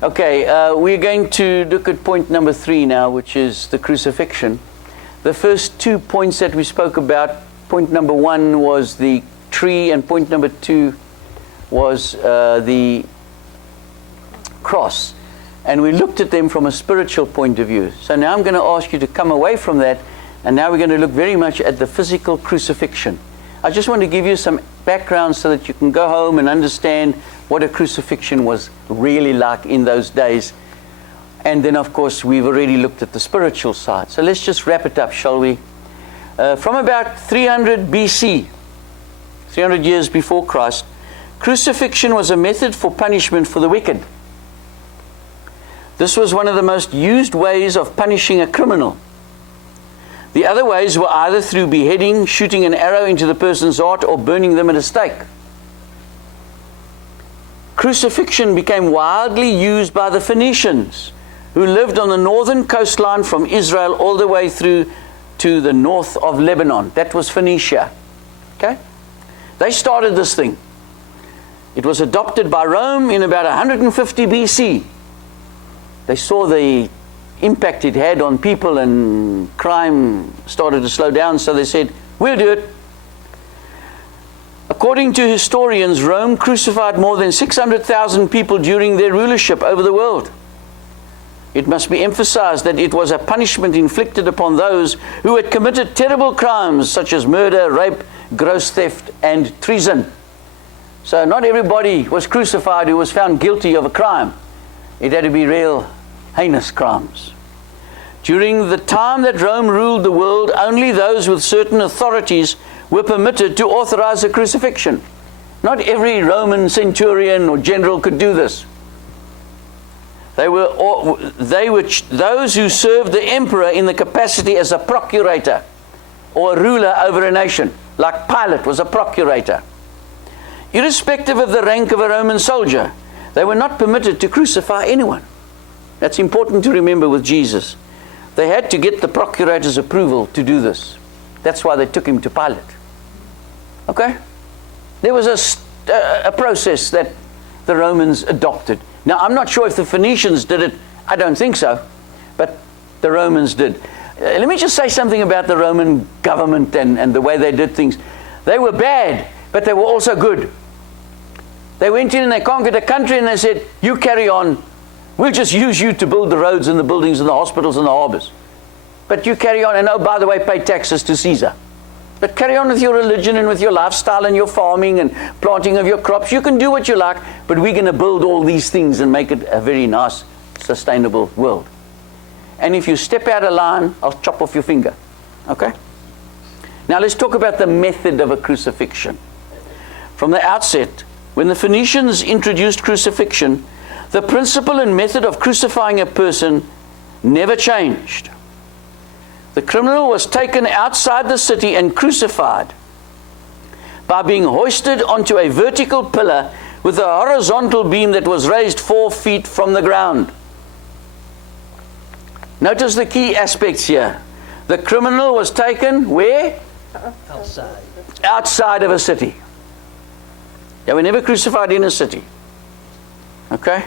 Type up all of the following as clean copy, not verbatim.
Okay, we're going to look at point number 3 now, which is the crucifixion. The first 2 points that we spoke about, point number 1 was the tree, and point number 2 was the cross. And we looked at them from a spiritual point of view. So now I'm going to ask you to come away from that, and now we're going to look very much at the physical crucifixion. I just want to give you some background so that you can go home and understand what a crucifixion was really like in those days. And then, of course, we've already looked at the spiritual side. So let's just wrap it up, shall we? From about 300 BC, 300 years before Christ, crucifixion was a method for punishment for the wicked. This was one of the most used ways of punishing a criminal. The other ways were either through beheading, shooting an arrow into the person's heart, or burning them at a stake. Crucifixion became widely used by the Phoenicians, who lived on the northern coastline from Israel all the way through to the north of Lebanon. That was Phoenicia. Okay? They started this thing. It was adopted by Rome in about 150 BC. They saw the impact it had on people, and crime started to slow down, so they said, we'll do it. According to historians, Rome crucified more than 600,000 people during their rulership over the world. It must be emphasized that it was a punishment inflicted upon those who had committed terrible crimes such as murder, rape, gross theft, and treason. So not everybody was crucified who was found guilty of a crime. It had to be real heinous crimes. During the time that Rome ruled the world, only those with certain authorities were permitted to authorize a crucifixion. Not every Roman centurion or general could do this. They were those who served the emperor in the capacity as a procurator or a ruler over a nation, like Pilate was a procurator. Irrespective of the rank of a Roman soldier, they were not permitted to crucify anyone. That's important to remember with Jesus. They had to get the procurator's approval to do this. That's why they took him to Pilate. Okay? There was a process that the Romans adopted. Now, I'm not sure if the Phoenicians did it. I don't think so. But the Romans did. Let me just say something about the Roman government and the way they did things. They were bad, but they were also good. They went in and they conquered a country and they said, you carry on. We'll just use you to build the roads and the buildings and the hospitals and the harbors. But you carry on, and oh, by the way, pay taxes to Caesar. But carry on with your religion and with your lifestyle and your farming and planting of your crops. You can do what you like, but we're going to build all these things and make it a very nice, sustainable world. And if you step out of line, I'll chop off your finger. Okay? Now let's talk about the method of a crucifixion. From the outset, when the Phoenicians introduced crucifixion, the principle and method of crucifying a person never changed. The criminal was taken outside the city and crucified by being hoisted onto a vertical pillar with a horizontal beam that was raised 4 feet from the ground. Notice the key aspects here. The criminal was taken where? Outside. Outside of a city. They were never crucified in a city. Okay?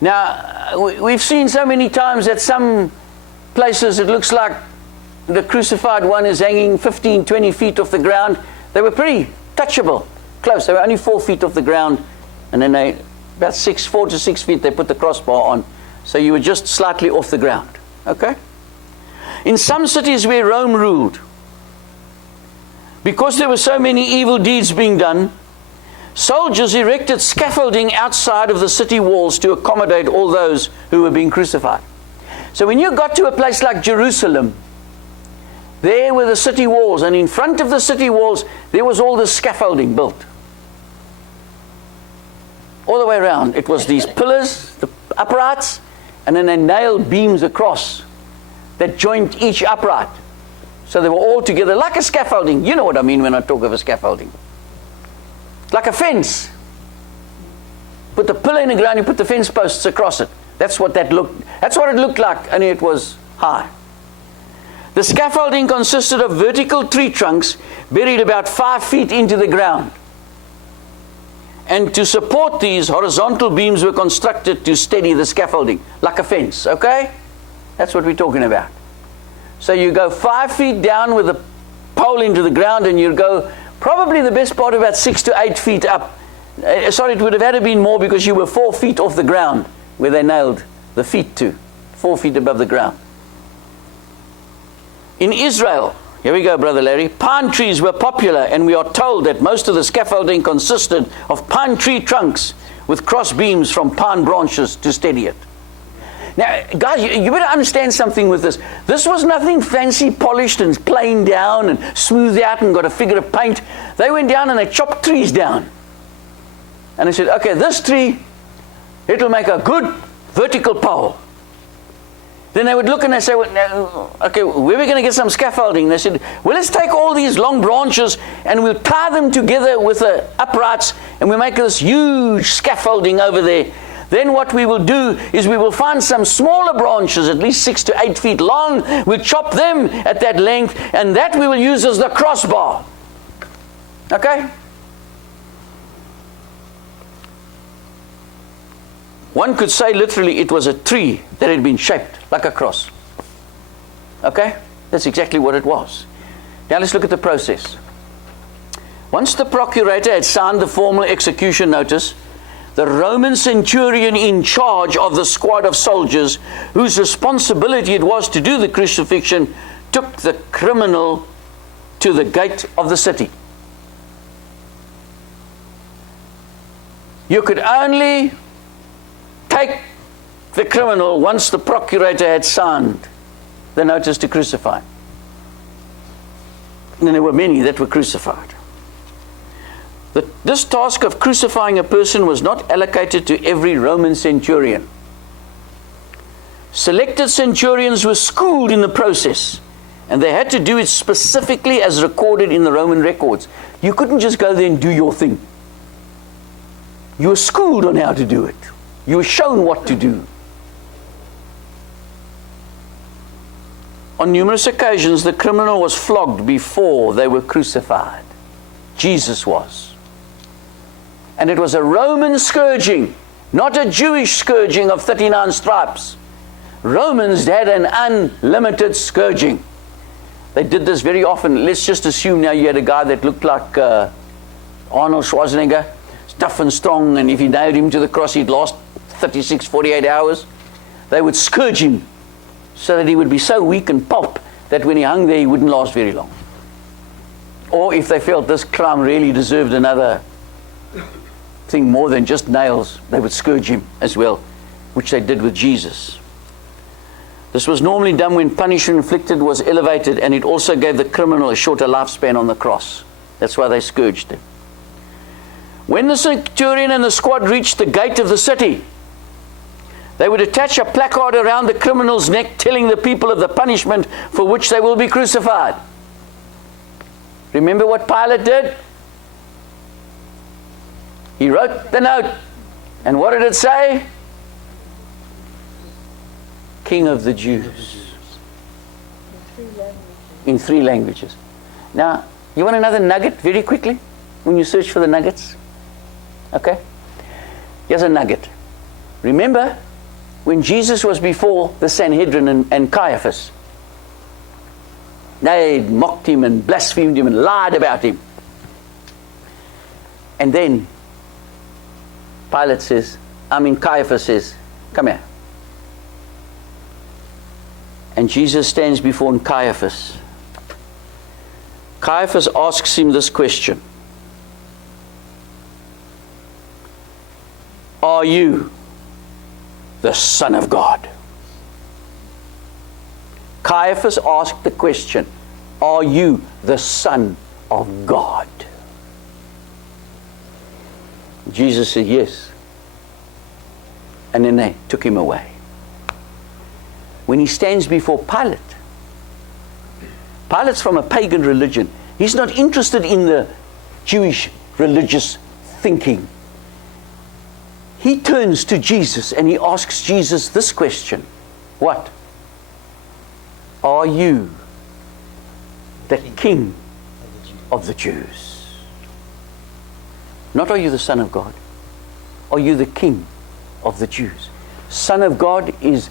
Now, we've seen so many times that some places it looks like the crucified one is hanging 15, 20 feet off the ground. They were pretty touchable, close. They were only 4 feet off the ground, and then about 4 to 6 feet, they put the crossbar on. So you were just slightly off the ground. Okay? In some cities where Rome ruled, because there were so many evil deeds being done, soldiers erected scaffolding outside of the city walls to accommodate all those who were being crucified. So when you got to a place like Jerusalem, there were the city walls, and in front of the city walls, there was all this scaffolding built. All the way around. It was these pillars, the uprights, and then they nailed beams across that joined each upright. So they were all together, like a scaffolding. You know what I mean when I talk of a scaffolding. Like a fence. Put the pillar in the ground, you put the fence posts across it. That's what it looked like, and it was high. The scaffolding consisted of vertical tree trunks buried about 5 feet into the ground. And to support these, horizontal beams were constructed to steady the scaffolding, like a fence, okay? That's what we're talking about. So you go 5 feet down with a pole into the ground, and you go probably the best part about 6 to 8 feet up. Sorry, it would have had to been more, because you were 4 feet off the ground where they nailed the feet to, 4 feet above the ground. In Israel, here we go, Brother Larry, pine trees were popular, and we are told that most of the scaffolding consisted of pine tree trunks with cross beams from pine branches to steady it. Now, guys, you better understand something with this. This was nothing fancy, polished and planed down and smoothed out and got a figure of paint. They went down and they chopped trees down. And they said, okay, this tree, it'll make a good vertical pole. Then they would look and they say, well, now, okay, where are we going to get some scaffolding? They said, well, let's take all these long branches and we'll tie them together with the uprights, and we'll make this huge scaffolding over there. Then what we will do is we will find some smaller branches, at least 6 to 8 feet long. We'll chop them at that length, and that we will use as the crossbar. Okay? One could say literally it was a tree that had been shaped like a cross. Okay? That's exactly what it was. Now let's look at the process. Once the procurator had signed the formal execution notice, the Roman centurion in charge of the squad of soldiers, whose responsibility it was to do the crucifixion, took the criminal to the gate of the city. You could only take the criminal once the procurator had signed the notice to crucify. And there were many that were crucified. This task of crucifying a person was not allocated to every Roman centurion. Selected centurions were schooled in the process, and they had to do it specifically as recorded in the Roman records. You couldn't just go there and do your thing. You were schooled on how to do it. You were shown what to do. On numerous occasions, the criminal was flogged before they were crucified. Jesus was. And it was a Roman scourging, not a Jewish scourging of 39 stripes. Romans had an unlimited scourging. They did this very often. Let's just assume now you had a guy that looked like Arnold Schwarzenegger, tough and strong, and if you nailed him to the cross, he'd last 36, 48 hours. They would scourge him so that he would be so weak and pulp that when he hung there, he wouldn't last very long. Or if they felt this crime really deserved another thing more than just nails, they would scourge him as well, which they did with Jesus. This was normally done when punishment inflicted was elevated, and it also gave the criminal a shorter lifespan on the cross. That's why they scourged him. When the centurion and the squad reached the gate of the city, they would attach a placard around the criminal's neck telling the people of the punishment for which they will be crucified. Remember what Pilate did? He wrote the note. And what did it say? King of the Jews. In 3 languages. Now, you want another nugget very quickly when you search for the nuggets? Okay? Here's a nugget. Remember when Jesus was before the Sanhedrin and Caiaphas? They mocked him and blasphemed him and lied about him. And then Caiaphas says, come here. And Jesus stands before Caiaphas. Caiaphas asks him this question: are you the Son of God? Caiaphas asked the question, are you the Son of God? Jesus said, yes. And then they took him away. When he stands before Pilate, Pilate's from a pagan religion. He's not interested in the Jewish religious thinking. He turns to Jesus and he asks Jesus this question: what? Are you the King of the Jews? Not are you the Son of God. Are you the King of the Jews? Son of God is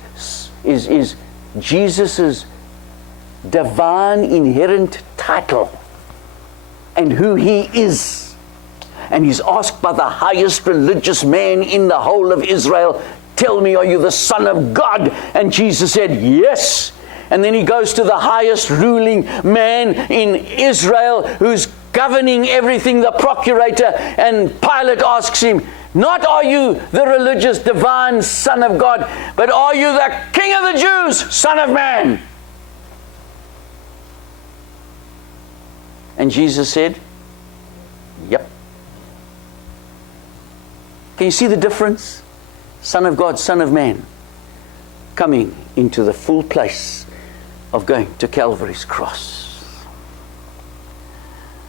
Jesus' divine inherent title and who he is. And he's asked by the highest religious man in the whole of Israel, tell me, are you the Son of God? And Jesus said, yes. And then he goes to the highest ruling man in Israel who's governing everything, the procurator, and Pilate asks him, not are you the religious divine Son of God, but are you the King of the Jews, Son of Man? And Jesus said, yep. Can you see the difference? Son of God, Son of Man, coming into the full place of going to Calvary's cross.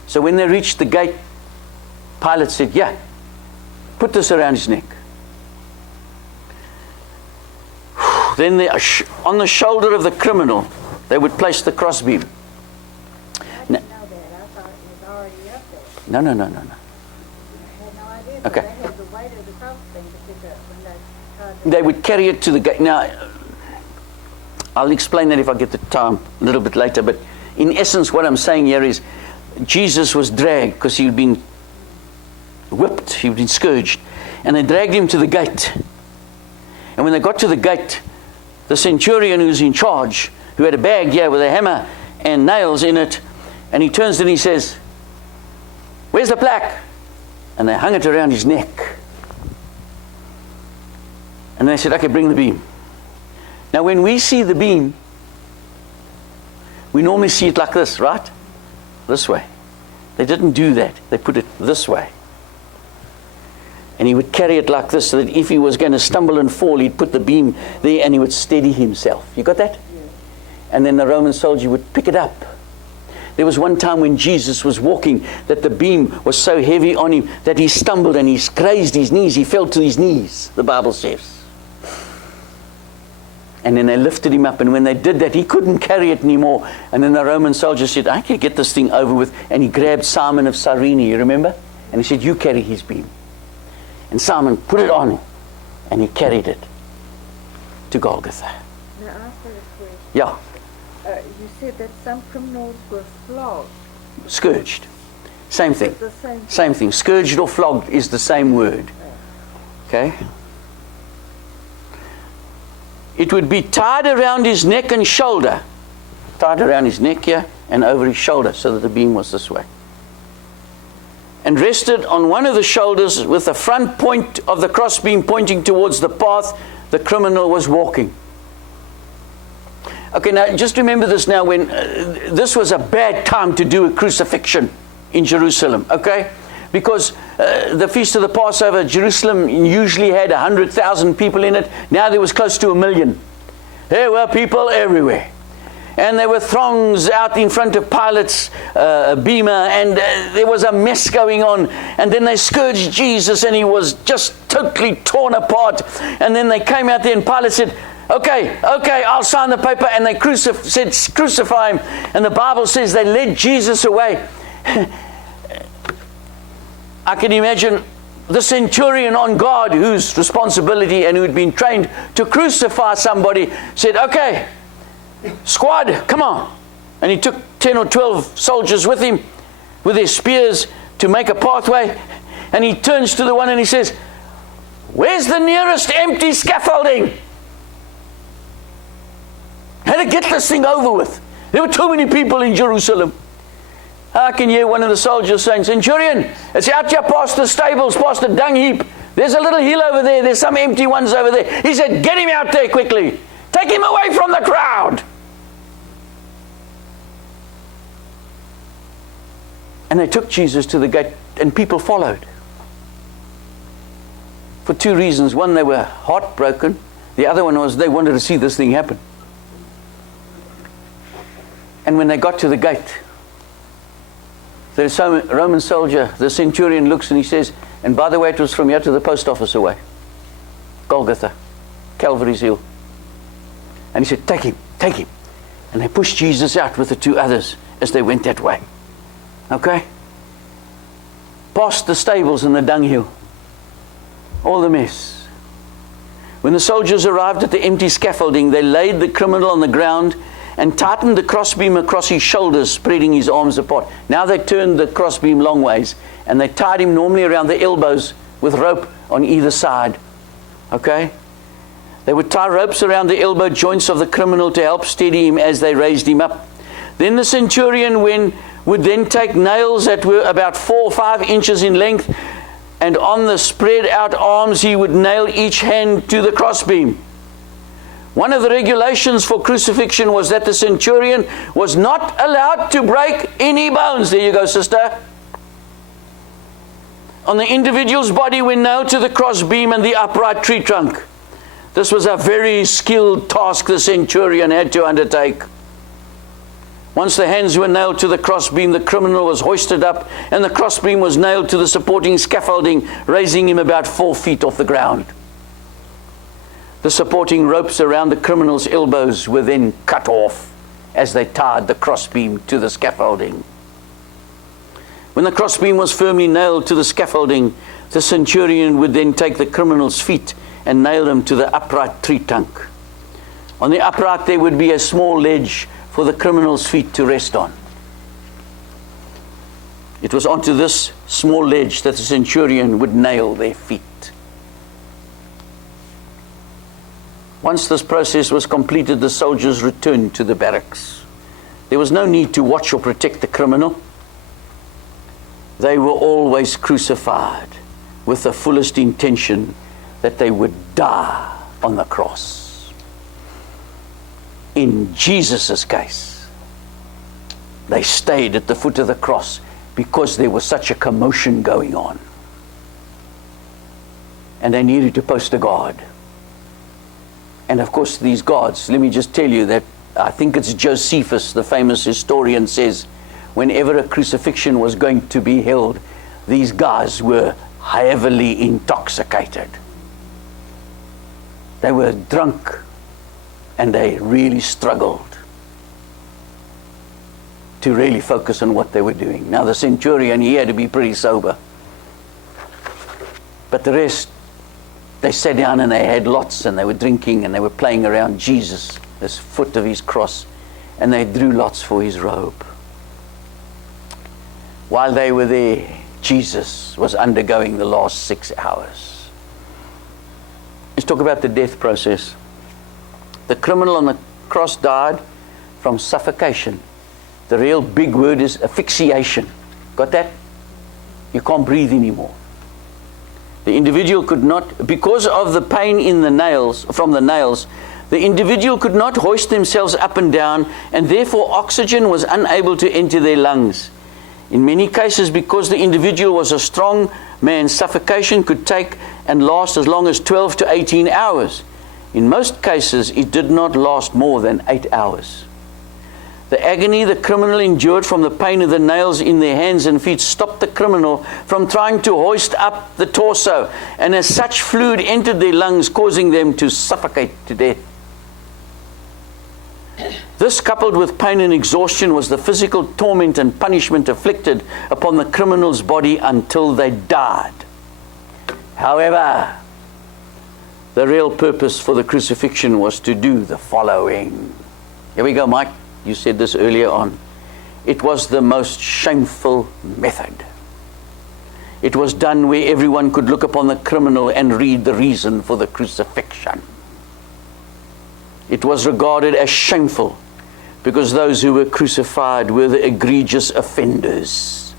So when they reached the gate, Pilate said, yeah, put this around his neck. Then on the shoulder of the criminal, they would place the crossbeam. I didn't know that. I thought it was already up there. No. I had no idea. Okay. They had the weight of the cross thing to pick up when they tried to... They would carry it to the gate. Now, I'll explain that if I get the time a little bit later. But in essence, what I'm saying here is Jesus was dragged because he'd been whipped, he'd been scourged. And they dragged him to the gate. And when they got to the gate, the centurion who's in charge, who had a bag here with a hammer and nails in it, and he turns and he says, where's the plaque? And they hung it around his neck. And they said, okay, bring the beam. Now when we see the beam, we normally see it like this, right? This way. They didn't do that. They put it this way. And he would carry it like this, so that if he was going to stumble and fall, he'd put the beam there and he would steady himself. You got that? Yeah. And then the Roman soldier would pick it up. There was one time when Jesus was walking that the beam was so heavy on him that he stumbled and he grazed his knees. He fell to his knees, the Bible says. And then they lifted him up, and when they did that, he couldn't carry it anymore. And then the Roman soldier said, I can get this thing over with. And he grabbed Simon of Cyrene, you remember? And he said, you carry his beam. And Simon put it on him, and he carried it to Golgotha. Now, I said a question. Yeah, You said that some criminals were flogged. scourged. Same thing. It's the same thing. Same thing. Scourged or flogged is the same word. Okay? It would be tied around his neck and shoulder. Tied around his neck here and over his shoulder, so that the beam was this way. And rested on one of the shoulders with the front point of the crossbeam pointing towards the path the criminal was walking. Okay, now just remember this now, when this was a bad time to do a crucifixion in Jerusalem, okay? Because the Feast of the Passover, Jerusalem usually had 100,000 people in it. Now there was close to 1 million. There were people everywhere. And there were throngs out in front of Pilate's bema, and there was a mess going on. And then they scourged Jesus, and he was just totally torn apart. And then they came out there, and Pilate said, okay, I'll sign the paper. And they said, crucify him. And the Bible says they led Jesus away. I can imagine the centurion on guard, whose responsibility and who had been trained to crucify somebody, said, okay, squad, come on. And he took 10 or 12 soldiers with him with their spears to make a pathway. And he turns to the one and he says, where's the nearest empty scaffolding? Had to get this thing over with. There were too many people in Jerusalem. I can hear one of the soldiers saying, Centurion, it's out here past the stables, past the dung heap. There's a little hill over there. There's some empty ones over there. He said, get him out there quickly. Take him away from the crowd. And they took Jesus to the gate, and people followed. For two reasons. One, they were heartbroken. The other one was they wanted to see this thing happen. And when they got to the gate, the Roman soldier, the centurion, looks and he says, and by the way, it was from here to the post office away. Golgotha, Calvary's Hill. And he said, take him. And they pushed Jesus out with the two others as they went that way. Okay? past the stables and the dunghill. All the mess. When the soldiers arrived at the empty scaffolding, they laid the criminal on the ground and tightened the crossbeam across his shoulders, spreading his arms apart. Now they turned the crossbeam long ways, and they tied him normally around the elbows with rope on either side. Okay? They would tie ropes around the elbow joints of the criminal to help steady him as they raised him up. Then the centurion would then take nails that were about 4 or 5 inches in length, and on the spread out arms he would nail each hand to the crossbeam. One of the regulations for crucifixion was that the centurion was not allowed to break any bones. There you go, sister. On the individual's body were nailed to the crossbeam and the upright tree trunk. This was a very skilled task the centurion had to undertake. Once the hands were nailed to the crossbeam, the criminal was hoisted up, and the crossbeam was nailed to the supporting scaffolding, raising him about 4 feet off the ground. The supporting ropes around the criminal's elbows were then cut off as they tied the crossbeam to the scaffolding. When the crossbeam was firmly nailed to the scaffolding, the centurion would then take the criminal's feet and nail them to the upright tree trunk. On the upright there would be a small ledge for the criminal's feet to rest on. It was onto this small ledge that the centurion would nail their feet. Once this process was completed, the soldiers returned to the barracks. There was no need to watch or protect the criminal. They were always crucified with the fullest intention that they would die on the cross. In Jesus' case, they stayed at the foot of the cross because there was such a commotion going on. And they needed to post a guard. And of course, these guards, let me just tell you that I think it's Josephus, the famous historian, says whenever a crucifixion was going to be held, these guys were heavily intoxicated. They were drunk. And they really struggled to really focus on what they were doing. Now the centurion, he had to be pretty sober. But the rest, they sat down and they had lots, and they were drinking and they were playing around Jesus, this foot of his cross, and they drew lots for his robe. While they were there, Jesus was undergoing the last 6 hours. Let's talk about the death process. The criminal on the cross died from suffocation. The real big word is asphyxiation. Got that? You can't breathe anymore. The individual could not, because of the pain in the nails, from the nails, the individual could not hoist themselves up and down, and therefore oxygen was unable to enter their lungs. In many cases, because the individual was a strong man, suffocation could take and last as long as 12 to 18 hours. In most cases, it did not last more than 8 hours. The agony the criminal endured from the pain of the nails in their hands and feet stopped the criminal from trying to hoist up the torso, and as such fluid entered their lungs, causing them to suffocate to death. This, coupled with pain and exhaustion, was the physical torment and punishment inflicted upon the criminal's body until they died. However, the real purpose for the crucifixion was to do the following. Here we go, Mike. You said this earlier on. It was the most shameful method. It was done where everyone could look upon the criminal and read the reason for the crucifixion. It was regarded as shameful because those who were crucified were the egregious offenders.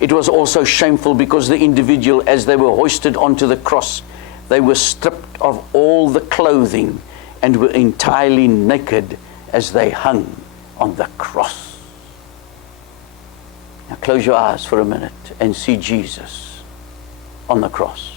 It was also shameful because the individual, as they were hoisted onto the cross, they were stripped of all the clothing and were entirely naked as they hung on the cross. Now close your eyes for a minute and see Jesus on the cross.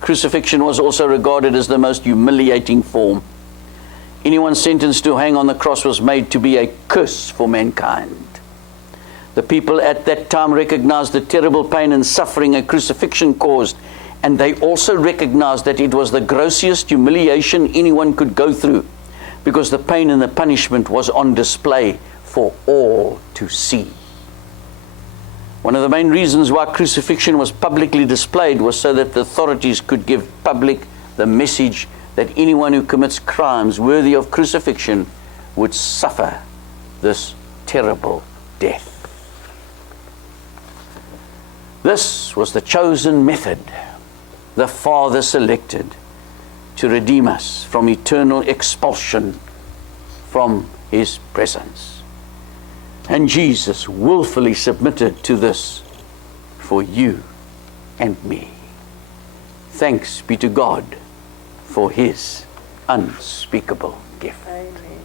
Crucifixion was also regarded as the most humiliating form. Anyone sentenced to hang on the cross was made to be a curse for mankind. The people at that time recognized the terrible pain and suffering a crucifixion caused, And they also recognized that it was the grossest humiliation anyone could go through, because the pain and the punishment was on display for all to see. One of the main reasons why crucifixion was publicly displayed was so that the authorities could give public the message that anyone who commits crimes worthy of crucifixion would suffer this terrible death. This was the chosen method the Father selected to redeem us from eternal expulsion from His presence. And Jesus willfully submitted to this for you and me. Thanks be to God for His unspeakable gift. Amen.